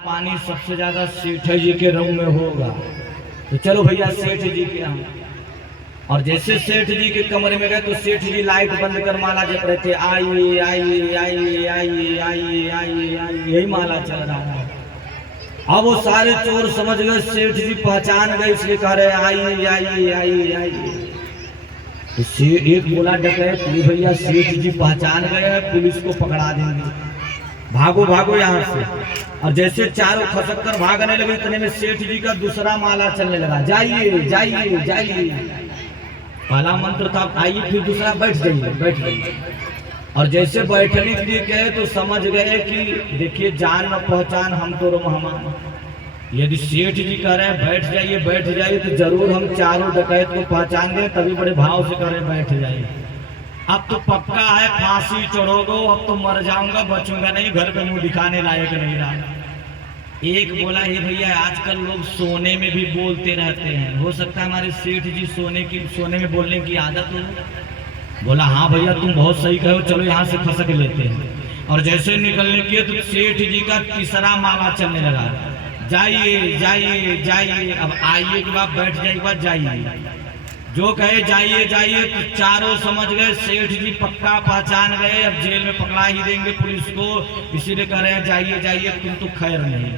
पानी सबसे ज्यादा सेठ जी के रूम में होगा। तो चलो भैया सेठ जी के यहाँ, और जैसे सेठ जी के कमरे में गए तो सेठ जी लाइट बंद कर माला जप रहे थे, आइए आइए आइए आइए आइए आइए आइए, यही माला चल रहा है। अब वो सारे चोर समझ गए, सेठ जी पहचान गए, इसलिए कह रहे आइए आइए आइए आइए। तो एक बोला डकैत, भैया सेठ जी पहचान गए हैं, पुलिस को पकड़ा देंगे, भागो भागो यहाँ से। और जैसे चारों खसक कर भागने लगे, इतने में सेठ जी का दूसरा माला चलने लगा, जाइए जाइए जाइए। पहला मंत्र था आइए, फिर दूसरा बैठ जाइए बैठ जाइए। और जैसे बैठने के लिए गए तो समझ गए कि देखिए जान न पहचान हम तो मेहमान, यदि सेठ जी कह रहे हैं बैठ जाइए तो जरूर हम चारों डकैत को पहचान गए, तभी बड़े भाव से कह रहे बैठ जाइए। अब तो पक्का है फांसी चढ़ोगे, अब तो मर जाऊंगा, बचूंगा नहीं, घर पे मुंह दिखाने लायक नहीं रहा। एक बोला ये भैया आजकल लोग सोने में भी बोलते रहते हैं, हो सकता है हमारे सेठ जी सोने में बोलने की आदत हो। बोला हाँ भैया तुम बहुत सही कहो, चलो यहाँ से खसक लेते हैं। और जैसे निकलने के तो सेठ जी का तीसरा माला चलने लगा, जाइए जाइए जाइए। अब आइए के बाद बैठ जाइए के बाद जाइए, जो कहे जाइए जाइए तो चारों समझ गए सेठ जी पक्का पहचान गए, अब जेल में पकड़ा ही देंगे पुलिस को, इसीलिए कह रहे हैं जाइए जाइए, तुम तो खैर नहीं।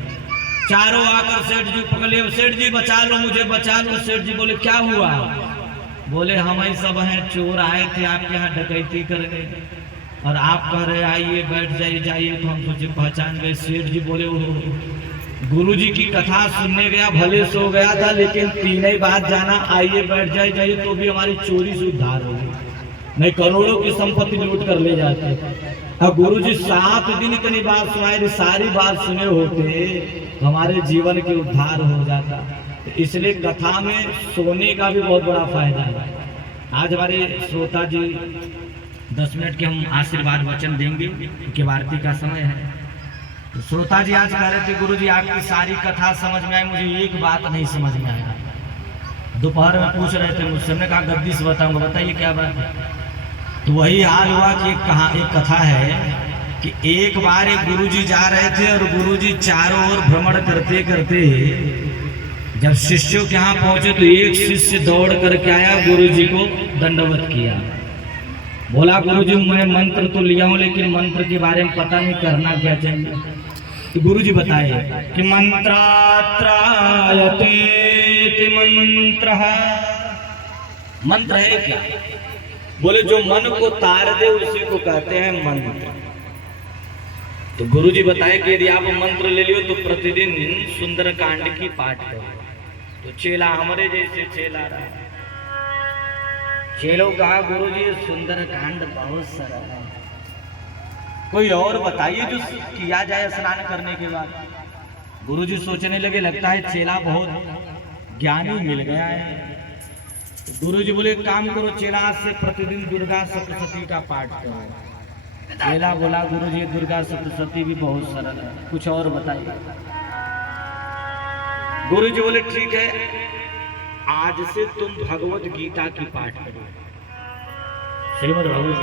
चारों आकर सेठ जी पकड़ लिए, सेठ जी बचा लो मुझे बचा लो। सेठ जी बोले क्या हुआ? बोले हम ही सब हैं, चोर आए थे आपके यहाँ डकैती करने, और आप कह रहे आइए बैठ जाइए जाइए, तो हम सोचे पहचान गए। सेठ जी बोले गुरुजी की कथा सुनने गया, भले सो गया था, लेकिन तीन ही बात जाना आइए बैठ जाइए तो भी हमारी चोरी से उद्धार होगी, नहीं करोड़ों की संपत्ति लूट कर ले जाते। अब गुरुजी 7 दिन इतनी बात सुनाई, सारी बात सुने होते तो हमारे जीवन के उद्धार हो जाता। इसलिए कथा में सोने का भी बहुत बड़ा फायदा है। आज हमारे श्रोता जी 10 मिनट के हम आशीर्वाद वचन देंगे क्योंकि आरती का समय है। तो श्रोता जी आज कह रहे थे गुरुजी आपकी सारी कथा समझ में आई, मुझे एक बात नहीं समझ में आया। दोपहर में पूछ रहे थे मुझसे, हमने कहा गद्दी से बताऊंगा, बताइए क्या बात है। तो वही हाल हुआ कि एक कथा है कि एक बार एक गुरुजी जा रहे थे और गुरुजी चारों ओर भ्रमण करते करते जब शिष्यों के यहाँ पहुंचे तो एक शिष्य दौड़ करके आया, गुरुजी को दंडवत किया। बोला गुरुजी मैं मंत्र तो लिया हूँ लेकिन मंत्र के बारे में पता नहीं, करना क्या चाहिए। तो गुरुजी बताए कि मंत्रात्रायते मंत्र है। मंत्र है क्या? बोले जो मन को तार दे उसी को कहते हैं मंत्र। तो गुरुजी बताए कि यदि आप मंत्र ले लियो तो प्रतिदिन सुंदर कांड की पाठ करो। तो चेला हमारे जैसे चेला रहा, चेलों कहा गुरुजी सुंदर कांड बहुत सरल है, कोई और बताइए जो किया जाए स्नान करने के बाद। गुरुजी सोचने लगे लगता है चेला बहुत ज्ञानी मिल गया है। गुरुजी बोले काम करो चेला, आज से प्रतिदिन दुर्गा सप्तशती का पाठ करो। चेला बोला गुरुजी दुर्गा सप्तशती भी बहुत सरल है, कुछ और बताइए। गुरुजी बोले ठीक है, आज से तुम भगवत गीता की पाठ करो। श्रीमद् भगवत